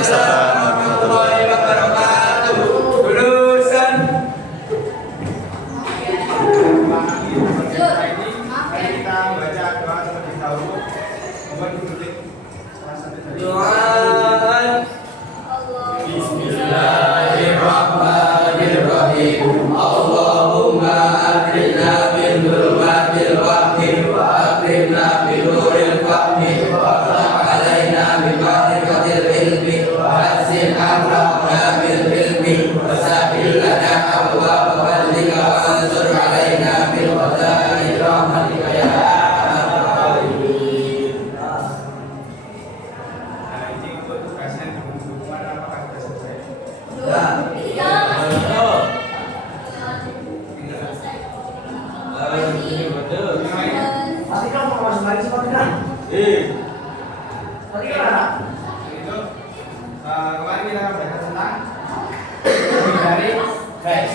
Waalaikumsalam warahmatullahi wabarakatuh. Lulusan. Kita baca doa terlebih dahulu. Mohon ditutup. Doa. Bismillahirrahmanirrahim. Allahumma akrina bil dhulmatil wahmi wa akrimna bil nuril fahmi wa aflah alaina bi ma'rifatil ilmi wa hasin akhlaqna bil ilmi wa sahil lana abwaaba fadlika wa ansur alaina bil qada'i rahmatika ya arhamar rahimin. Nah, ini untuk tugasnya hubungan apakah sudah selesai? Pasti kamu mau masuk lagi seperti kan? Tadi kan? Itu kemarin kita belajar tentang menghindari guys.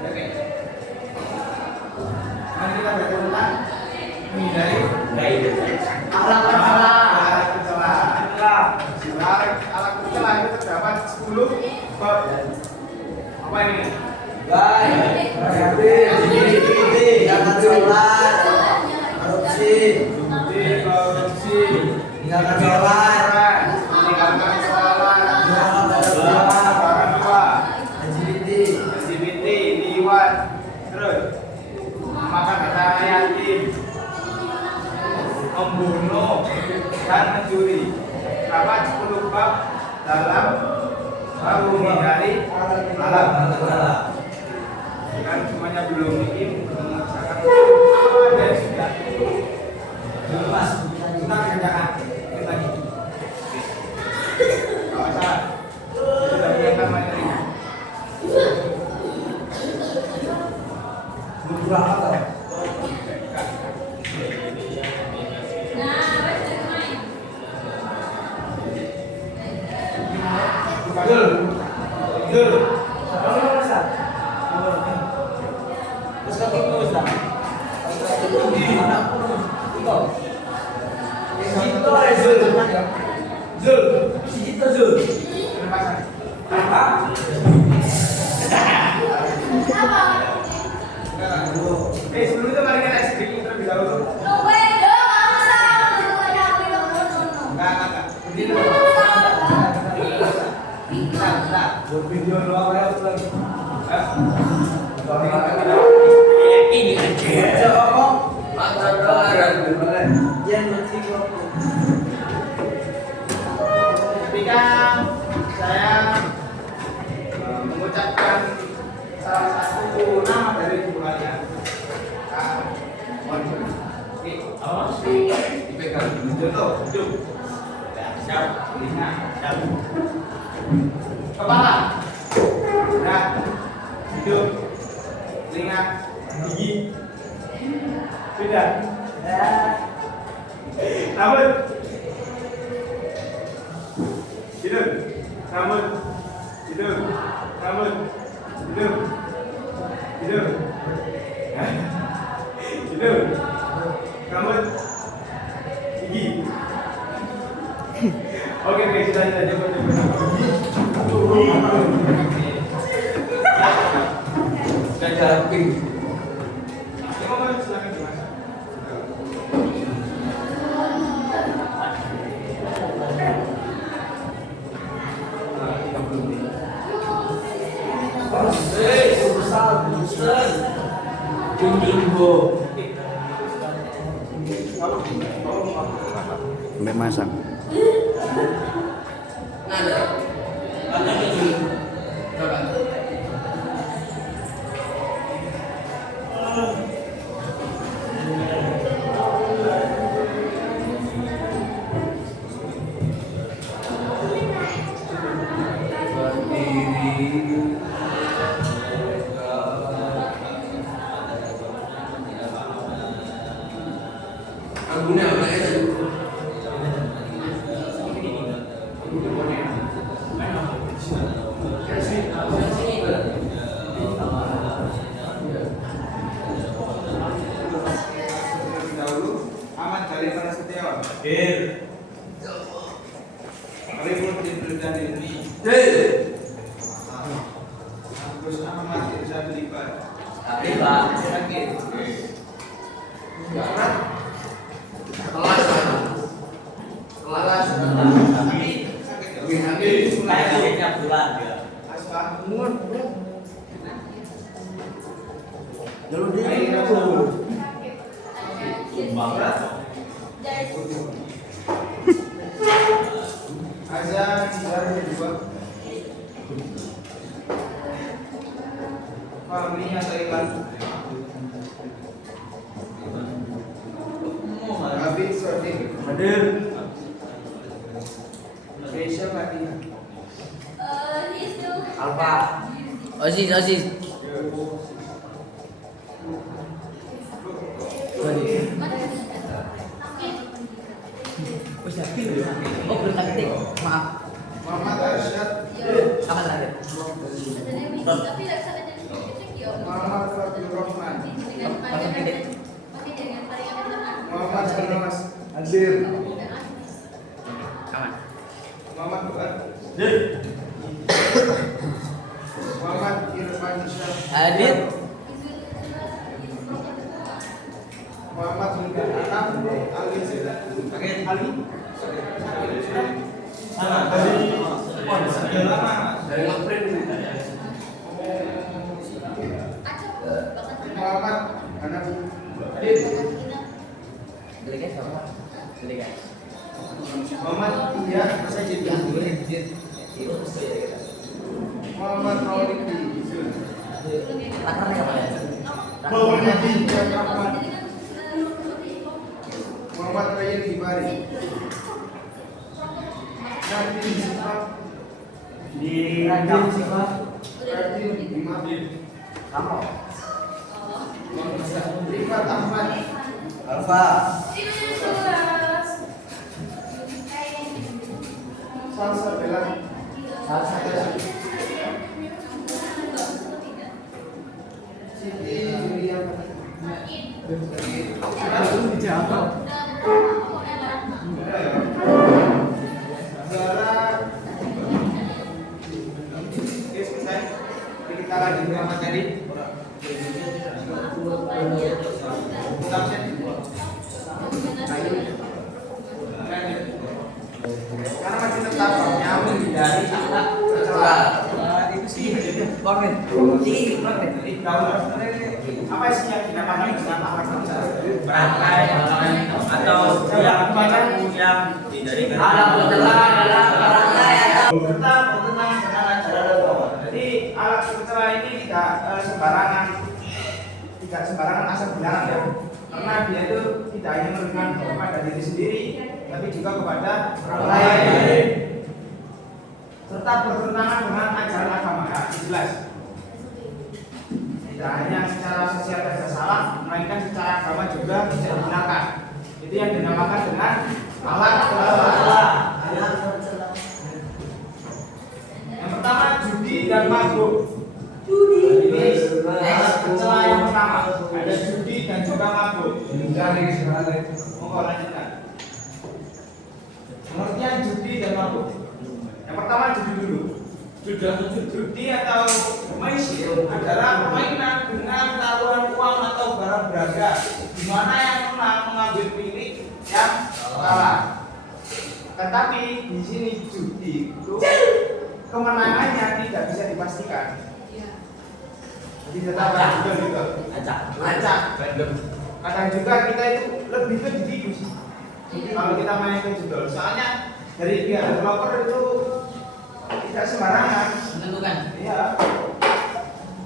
Oke. Kemarin kita belajar tentang menghindari alat tercela. Alat tercela itu terdapat 10 bab. Apa ini? Jangan sholat, korupsi, tinggalkan sholat, meninggalkan sholat, jangan dua, LGBT, LGBT, liwat, terus makan harta yatim, membunuh dan mencuri. Dapat 10 bab dalam menghindari alat tercela. Kan semuanya belum bikin mengerjakan ada sudah. Mas, kita kerjakan lagi. Kalau salah, sudah punya materinya. Butuh apa tuh? Jul. Terus kaki Ustaz. Sebelum itu mari kita sedikit terlebih dahulu. Enggak. Video doang ya lagi. Ini aja. Ketika saya mengucapkan salah satu nama dari bulannya, dipegang dulu, hidup, siap, telinga, siap, kepala, berat, hidup, telinga, gigi, beda, rambut, hidup, rambut, hidup, rambut, hidup, hidup, hidup, rambut, gigi. Oke, sudah coba. Sudah jalan. Silakan Mas. Sampai masang. Kali pun diberikan ini. Terus nama mati bisa dilipat. Sakit. Kelas. Kayak sakitnya bulan ya. Asbah. Lalu dia Azan baru dua. Fahmi atau Iwan? Habib Sodik. hadir. Resha Fatimah. Alfa. Osis. Oh, belum tak ketik. Maaf. Muhammad Arsyad. Apa terakhir? Muhammad Abdul Rahman. Muhammad Anas. Hadir. Aman. Muhammad Fuad. Hadir. Muhammad Irfan Syah. Hadir. Muhammad Zulkifli Anam. Ali Zida. Ali. Sana dari sudah lama. Dari ngeprint. Muhammad Hanafi. Delegasi siapa? Delegasi. Muhammad Iya. Muhammad Maulidi. Takarnya apa ya? Maulidi Rahman. Muhammad Rayyan Hibari. Nadine Sifat. Di Rajab Sifat. Radin Imadin. Kamu. Rifat Ahmad. Alfa. Salsa Bella. Salsa Bella. Siti Julia. Zara. Oke, selesai. Jadi kita lanjut ke materi. Karena masih tetap nyambung dari akhlak tercela. Itu sih Kornet. apa sih yang dinamakan dengan akhlak tercela? Berangkai atau yang banyak yang dari Ada tercela adalah perangai atau Tetap bertentangan dengan ajaran agama. Jadi akhlak tercela ini tidak sembarangan asal bilangan ya. Karena dia itu tidak hanya merugikan kepada diri sendiri, tapi juga kepada orang lain. Serta bertentangan dengan ajaran agama ya, jelas. Tidak hanya secara sosial saja salah, melainkan secara agama juga bisa digunakan. Itu yang dinamakan dengan akhlak tercela. Yang pertama judi dan mabuk. Ini tercela yang pertama. Ada judi dan juga mabuk. Monggo lanjutkan. Pengertian judi dan mabuk. Yang pertama judi dulu. Judi atau maisir adalah permainan dengan taruhan uang atau barang berharga, di mana yang menang mengambil milik yang kalah. Tetapi di sini judi itu kemenangannya tidak bisa dipastikan. Jadi tetap juga gitu. Acak. Kadang juga kita itu lebih ke ditipu sih. Kalau kita main ke judul, soalnya dari pihak developer itu tidak sembarangan menentukan. Iya.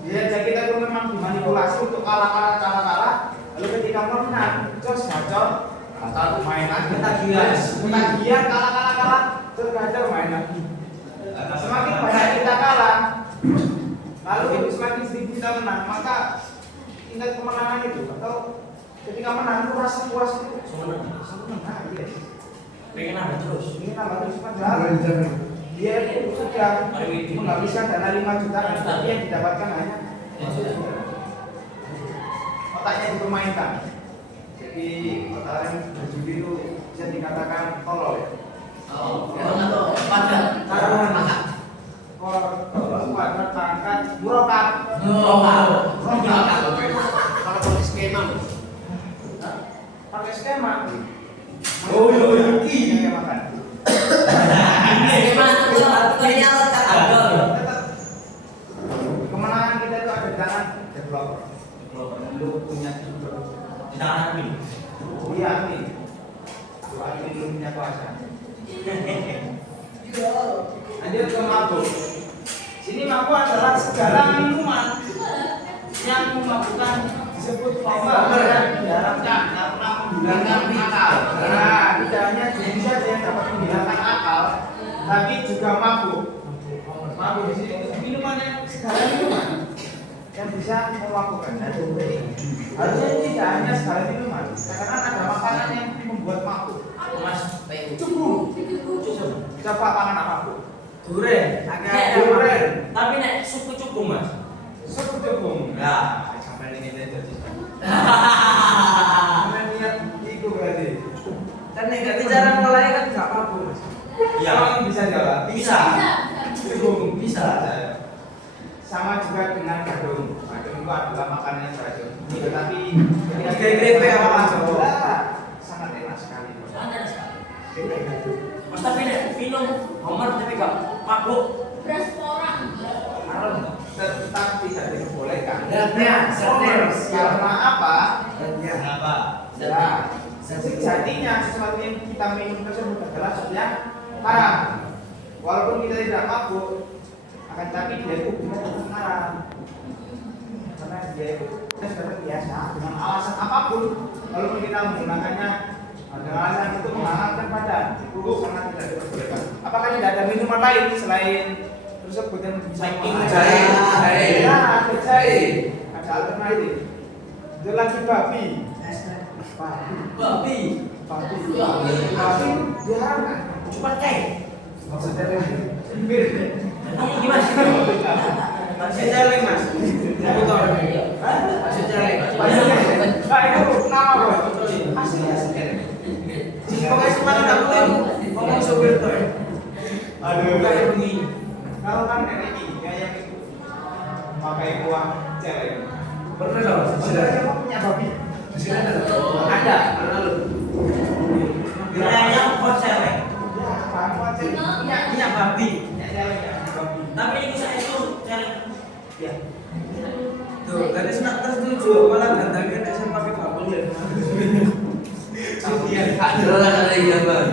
Dia kita itu memang dimanipulasi untuk kalah. Lalu ketika menang, jos gacor, atau main lagi. Ketagihan kalah, terus gacor main lagi. Semakin banyak kita kalah, lalu itu semakin sedikit kita menang, maka tingkat kemenangan itu atau ketika menang itu rasa puas itu senang. Iya. pengen nambah terus. Padahal dia itu sudah menghabiskan dana 5 juta, tapi yang didapatkan hanya 1 juta. Otaknya dipermainkan. Jadi orang berjudi itu bisa dikatakan tolol ya. Kalau kuadrat pangkat murokat. Kalau pakai skema. Pakai skema. Oh, Iya makan. Skema itu artinya ada. Kemenangan kita itu ada di tangan developer. Lu punya Di tangan ini. iya nih. Lu admin lu punya kuasa. Lanjut ke mabuk. Sini mabuk adalah segala minuman yang memabukkan disebut khamr dan diharamkan karena menghilangkan akal. Nah, tidak hanya jenis saja yang dapat menghilangkan akal, tapi juga mabuk. Mabuk di sini minuman yang segala minuman yang bisa memabukkan. Jadi harusnya tidak hanya segala minuman, karena ada makanan yang membuat mabuk. Mas, Cukup. Coba pangan apa bu? durian. Durian. Tapi nek suku cukup, Mas. Suku cukup. Ya. Sampai ini kita jadi. Sampai niat itu berarti. Kan negatif cara mulai kan nggak apa-apa mas. Iya. Emang bisa jalan. Bisa. Cukup. Bisa. Sama juga dengan gadung. Gadung itu adalah makanan yang beracun. Tetapi Tiga grepe apa mas? sangat enak sekali. Sangat sekali. Mas tapi nek minum Homer tapi gak mabuk. Tetap tidak diperbolehkan. Ya, Karena apa? Kenapa? Ya, sejatinya sesuatu yang kita minum tersebut adalah sesuatu yang haram. Walaupun kita tidak mabuk, akan tapi dia itu bukan haram. Karena dia itu sudah terbiasa dengan alasan apapun, walaupun kita menggunakannya dengan alasan untuk menghangatkan badan, itu sangat tidak diperbolehkan. Apakah tidak ada minuman lain selain tersebut yang bisa Jahe. Ya, ada jahe. Ada alternatif. Itu lagi babi. Babi. Babi diharamkan. Cuma kayak. Maksudnya sempir. Ngomong gimana sih? Masih jalan mas. Motor. Masih jalan. Pak itu nama bro. Asli. Pokoknya semuanya tak boleh ngomong sopir tuh. Aduh. Kayak bunyi. Kalau kan nenek ini yang itu pakai uang celeng. Pernah loh. Sebenarnya kamu punya babi? Ada. Bilangnya konseleng. Ya, kamu celeng. Punya babi. Punya celeng ya, babi. Tapi itu saya itu celeng. Ya. Tuh, tadi senang tersetuju malah datangin saya pakai kabel ya. Ada yang bang.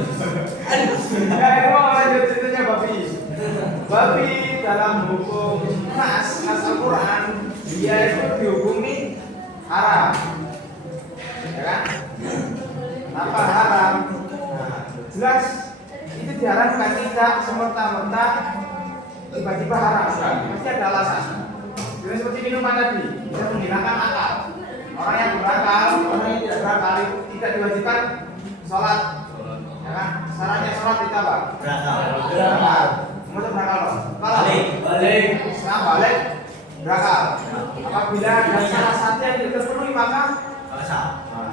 Ya, itu mau lanjut ceritanya babi. Babi dalam hukum nas Al-Quran dia itu dihukumi haram, ya kan? Kenapa haram? Nah, jelas itu diharamkan tidak semerta-merta tiba-tiba haram, pasti ada alasan. Jadi seperti minuman tadi bisa menghilangkan akal. Orang yang berakal, orang yang tidak berakal itu tidak diwajibkan sholat, ya kan? Syaratnya sholat itu apa? Berakal. Kamu berakal loh. Balik. Setelah balik berakal. Apabila ada salah satu yang tidak terpenuhi maka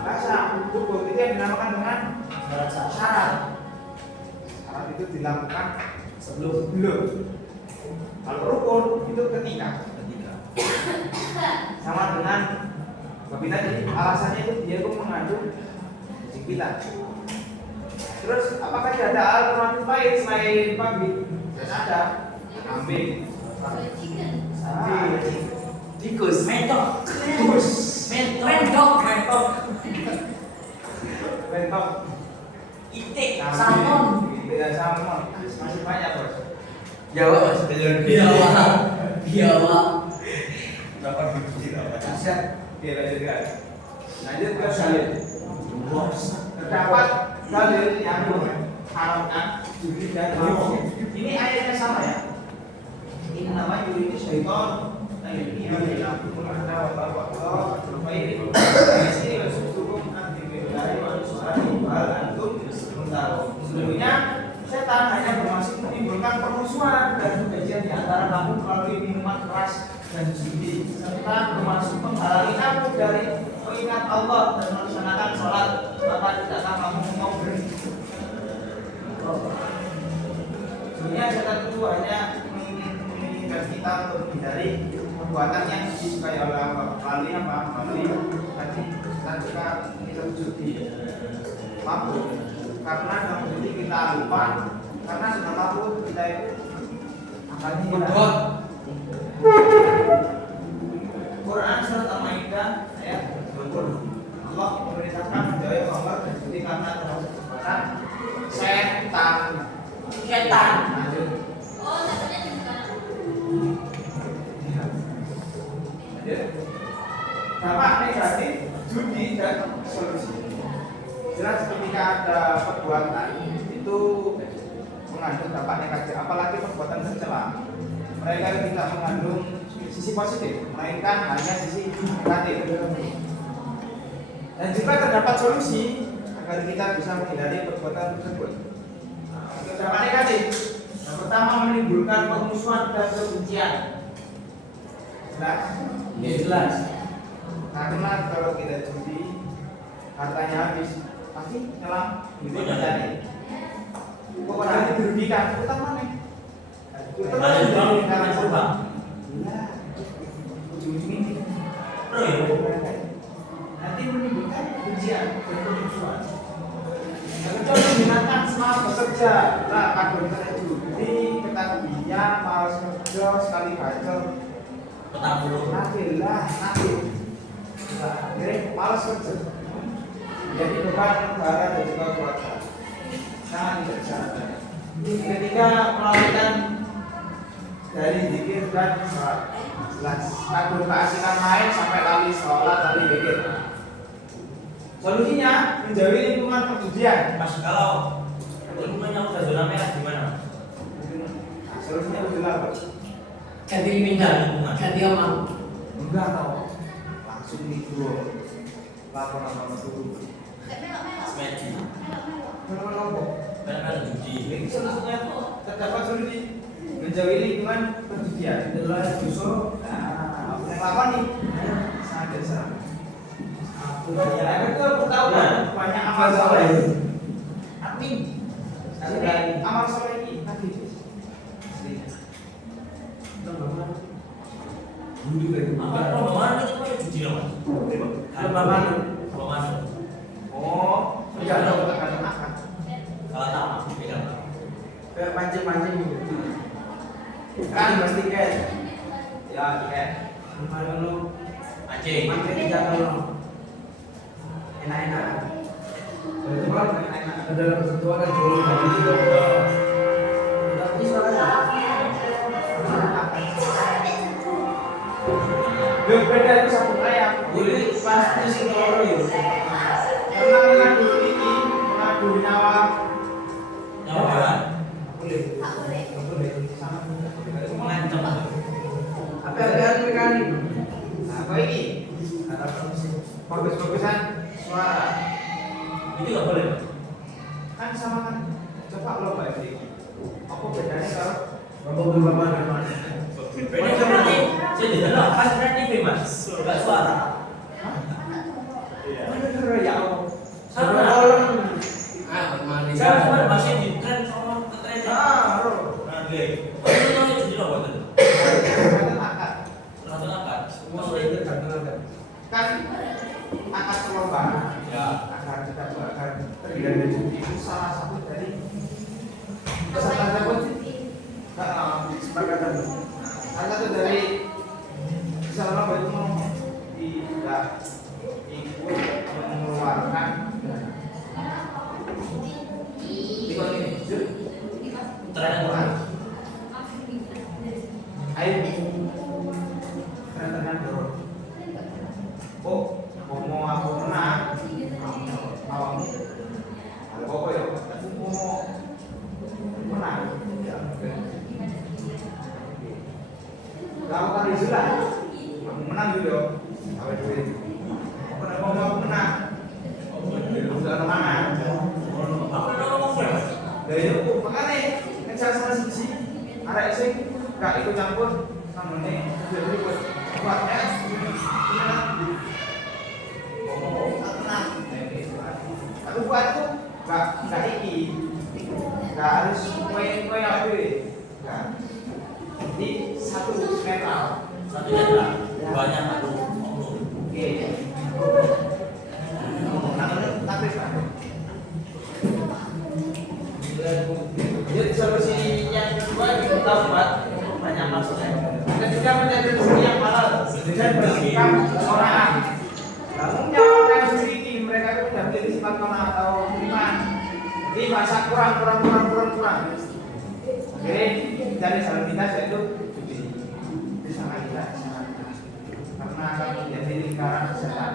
rasa cukup itu yang dinamakan dengan syarat. Syarat itu dilakukan sebelum. Kalau rukun itu ketika. Sama dengan babi tadi alasannya itu dia itu mengandung jimpitan. Terus apakah tidak ada alternatif lain selain babi? Ada kambing, Tikus. Mentok. tikus, Mentok. bentok, Itik. kambing, Salmon. tidak salmon, masih banyak bos. Jawa mas. Jawa. Berapa biji dapat? Bisa. Oke lanjutkan. Lanjut ke dalil. Terdapat dalil yang mengharamkan judi dan mabuk. Ini ayatnya sama ya. Ini nama judi ini syaitan. Ini yang dilakukan ada waktu berbaik. Di sini hukum anti-billahi wa sunnati wal antum tahu. Sebelumnya setan hanya bermaksud menimbulkan permusuhan dan kebencian di antara kamu melalui minuman keras dan judi, serta bermaksud menghalangi kamu dari mengingat Allah dan melaksanakan sholat. Maka tidakkah kamu mau berhenti Dunia setan itu hanya menginginkan kita untuk menghindari perbuatan yang disukai oleh Allah. Melalui apa? Melalui tadi setan suka kita judi, mabuk. Karena dalam judi kita lupa, karena sudah mabuk kita itu akan hilang. Quran surat Al-Maidah ayat 20. Allah memerintahkan menjauhi khamr dan judi karena termasuk perbuatan setan. Setan. Lanjut. Dampak negatif judi dan solusi. Jelas ketika ada perbuatan itu mengandung dampak negatif, apalagi perbuatan tercela. Mereka tidak mengandung sisi positif, melainkan hanya sisi negatif. Dan juga terdapat solusi agar kita bisa menghindari perbuatan tersebut. Untuk dampak negatif, yang pertama menimbulkan permusuhan dan kebencian. Jelas? Jelas. Karena kalau kita judi, hartanya habis, pasti nyelam gitu jadi. Pokoknya dirugikan, utama nih. Utama dirugikan apa? Iya. Ujung-ujungnya Bro ya. nanti menimbulkan kebencian dan permusuhan. Yang kedua menggunakan semangat bekerja. Nah, kalau kita judi, ketagihan, malas kerja, sekali bacot, Petang dulu. nanti. Akhirnya malas kerja. Jadi beban negara dan juga keluarga. Sangat tidak bisa. Ketika melakukan dari zikir dan sholat, jelas. Kabur keasikan main sampai lali sholat, lali zikir. Solusinya menjauhi lingkungan perjudian. Mas, kalau lingkungannya udah zona merah gimana? Nah, solusinya udah lah. Ganti pindah lingkungan. Ganti omang. Enggak tahu. Langsung itu laporan sama guru. Semedi. Kenapa? Karena judi. Ini solusinya terdapat solusi menjauhi lingkungan perjudian. Adalah justru apa yang lakukan nih? Sangat besar. Ya, itu pertama banyak amal soleh. Admin. Sekali lagi amal soleh ini tadi. Apa rombongan itu kok judi loh? Rombongan. Rombongan. Oh, enggak tahu tergantung akad. Kalau tak beda. Kayak pancing-pancing gitu. Kan mas tiket. Ya, tiket. Kemarin lu Anjing. mancing di jatuh. Enak-enak. Cuma enak. Ada ketentuan kan jual dari itu. Tapi soalnya Yang beda itu satu ayam. jadi pasti sih loro ya. Karena mengadu ini, mengadu nyawa. Nyawa hewan. Boleh. Boleh. Sangat Mengancam. Apa-apaan mekanik. Nah, apa ini? Harapan sih. Bagus-bagusan suara. Itu nggak boleh. Kan sama kan. Coba lo baik ini. Apa bedanya kalau Bapak berapa? Beda berarti saya tidak tahu kan berarti mas. Nggak suara. bener ya Allah. Sama. Saya cuma masih di tren sama ke tren. Ah, bro. Nah, oke. Itu namanya judi loh, betul. Kan akad. Tergantung apa? Maksudnya itu kan Kan akad perlombaan. Ya. Agar kita akan terlihat dari judi itu salah satu dari kesempatan pun kesepakatan. Salah satu dari kesalahan itu tidak ikut mengeluarkan dana. Ikut ini, Tren Quran. ayo tren bro. Oh, mau aku menang, awam. Ada apa ya? Aku mau menang. Ya, oke. Kalau kali sudah, aku menang juga. Apa duit? Kenapa mau aku menang? Udah mana? Apa yang ngomong gue, Mas? Dari itu makanya kejar sama sisi. Arek sing gak ikut campur sama ini jadi buat kuatnya. Aku buat tuh gak iki nggak harus kue apa kan? Jadi satu netral. Satu netral. Banyak satu. Oke. Namanya taktis kan? Jadi solusi yang kedua kita buat banyak maksudnya. Dan juga menjadi rezeki yang halal dan bersikap sorangan. Namun yang orang sendiri ini mereka itu tidak menjadi sifat kona'ah atau iman. Jadi masa kurang. Oke, dari salah kita yaitu di sana kita karena akan menjadi lingkaran setan.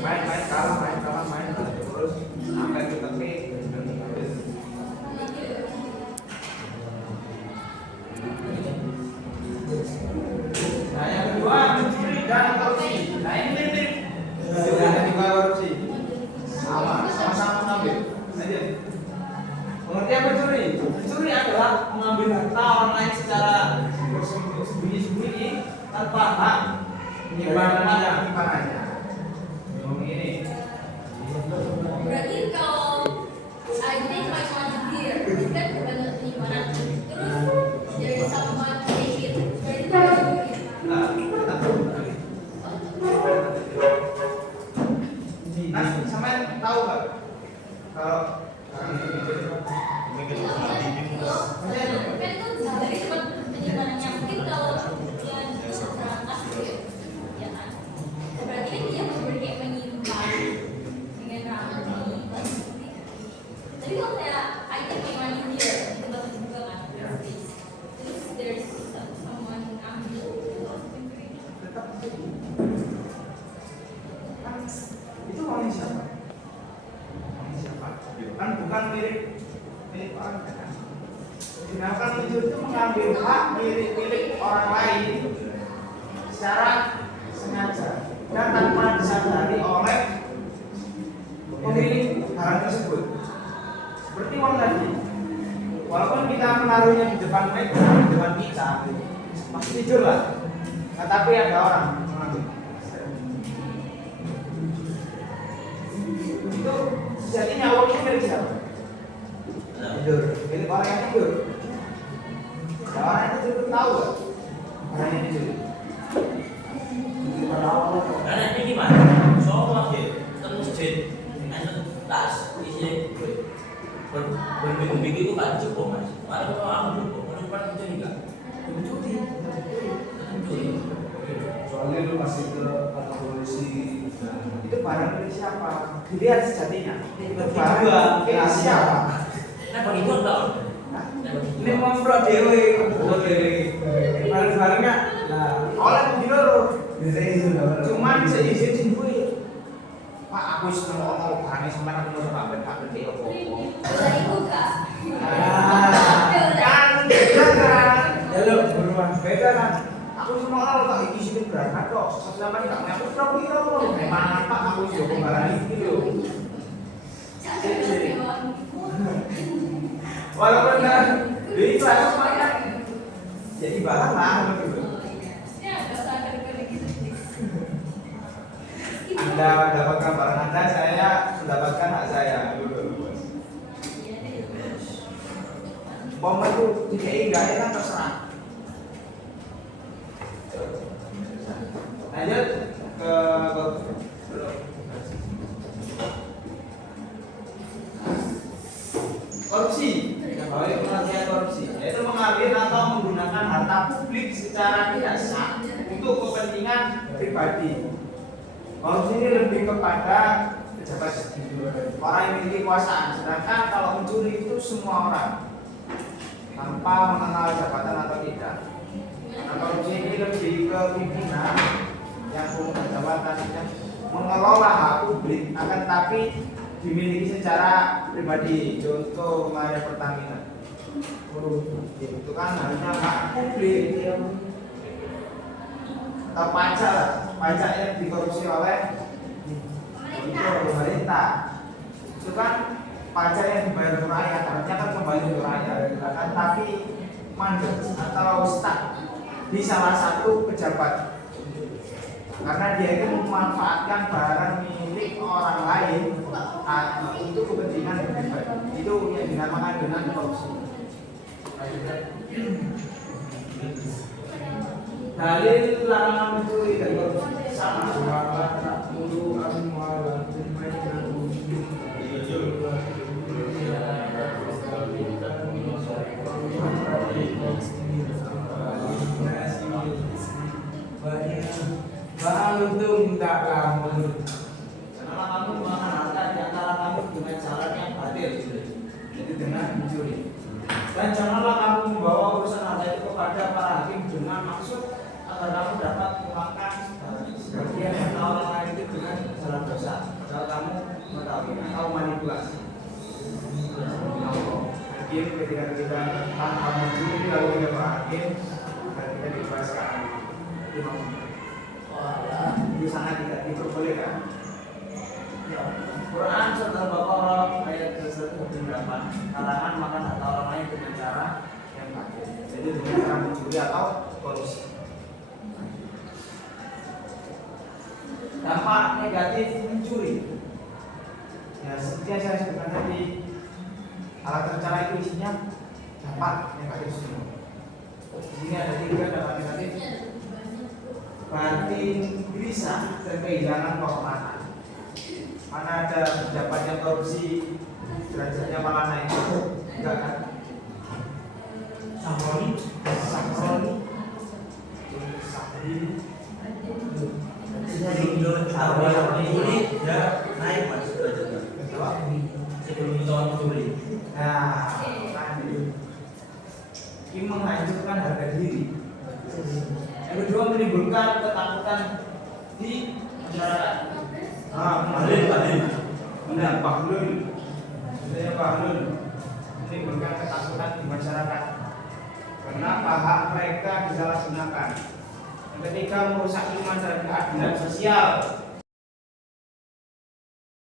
Main kalah terus sampai ke tepi. Nah yang kedua mencuri dan korupsi. Nah ini mirip dan juga korupsi sama-sama mengambil. Lanjut. Pengertian mencuri adalah mengambil harta orang lain secara bersembunyi-sembunyi tanpa hak penyimpanan. Ini. Berarti kalau ini cuma clear, kan bukan penyimpanan. Terus dari sama sedikit, berarti itu Nah, sama tahu nggak kalau kan itu dari tempat penyimpanannya mungkin kalau yang berangkas ya kan berarti kan dia benar kayak menyimpan dengan rapi tapi kalau kayak item yang money here di tempat itu juga kan terus there's someone ambil tetap kan itu uangnya siapa? Kan bukan milik orang kan? Sedangkan mencuri itu mengambil hak milik orang lain secara sengaja dan tanpa disadari oleh pemilik barang tersebut. Seperti uang tadi, walaupun kita menaruhnya di depan mereka, di depan kita, pasti tidur lah. Tetapi ada orang mengambil. Itu sejatinya uang itu milik siapa? Tidur. Milik orang yang tidur. Nah, orang yang tidur tahu gak? Orang yang tidur. Karena ini gimana? Soal masjid, masjid dengan tas isi berminggu-minggu itu kan cukup mas. Kalau aku cukup, kalau pernah mencuri nggak? Mencuri. Soalnya lu kasih ke kantor polisi. Itu barang milik siapa? Dilihat sejatinya. Itu barang Juga. milik siapa? Nah bagi gua enggak. Ini ngompro dewe, bareng-barengnya. Nah, Oleh penjuru. biasanya itu enggak. Cuman seizin sendiri. Pak, aku seneng ngomong barangnya sampai aku mau sampai dia apa? udah itu kak Kan beda kan? Ya lo berubah. Beda kan? Aku semua orang tak iki sini berangkat kok. Selama ini kamu aku sudah kira kok. Memang Pak aku sudah barang iki lho. Walaupun kan di kelas semuanya jadi barang lah gitu. Anda mendapatkan barang Anda, saya mendapatkan hak saya. Umpama itu DKI enggak ya kan terserah. Lanjut ke korupsi. Kalau ini pengertian korupsi, yaitu mengambil atau menggunakan harta publik secara tidak sah untuk kepentingan pribadi. Korupsi ini lebih kepada pejabat orang yang memiliki kekuasaan. Sedangkan kalau mencuri itu semua orang tanpa mengenal jabatan atau tidak. Nah, korupsi ini lebih ke pimpinan yang punya jabatan yang mengelola hak publik, akan tapi dimiliki secara pribadi. Contoh Maria Pertamina. Itu kan harusnya hak publik. Atau pajak yang dikorupsi oleh pemerintah. Itu kan pajak yang dibayar ke rakyat, harusnya kan kembali ke rakyat. Akan tapi mandek atau stuck di salah satu pejabat. karena dia itu memanfaatkan barang milik orang lain untuk kepentingan pribadi. Itu yang dinamakan dengan korupsi. Dalil larangan mencuri dan korupsi sama. Untung tak kamu. Janganlah kamu memakan harta di antara kamu dengan cara yang adil, itu dengan mencuri. Dan janganlah kamu membawa urusan harta itu kepada para hakim dengan maksud agar kamu dapat memakan sebagian harta orang lain itu dengan jalan dosa. Padahal kamu mengetahui atau manipulasi. Hakim ketika kita tanpa mencuri lalu kita ke hakim dan kita dibebaskan. Itu sangat tidak diperbolehkan. Quran surat Al-Baqarah ayat 128 larangan makan harta orang lain dengan cara yang batil. Jadi dengan cara mencuri atau korupsi. Dampak negatif mencuri. Ya seperti yang saya sebutkan tadi, alat rencana itu isinya dampak negatif semua. Di sini ada 3 dampak negatif. Batin gelisah dan kehilangan kehormatan. Mana ada pejabat yang korupsi derajatnya malah naik? Enggak kan? Sahroni, Ini ya naik mas derajatnya. Sebelum tahun mencuri. Nah, ini menghancurkan harga diri. Yang kedua menimbulkan ketakutan di masyarakat. Benar, bahlul. Sebenarnya bahlul menimbulkan ketakutan di masyarakat karena hak mereka disalahgunakan. Ketika merusak iman dan keadilan sosial,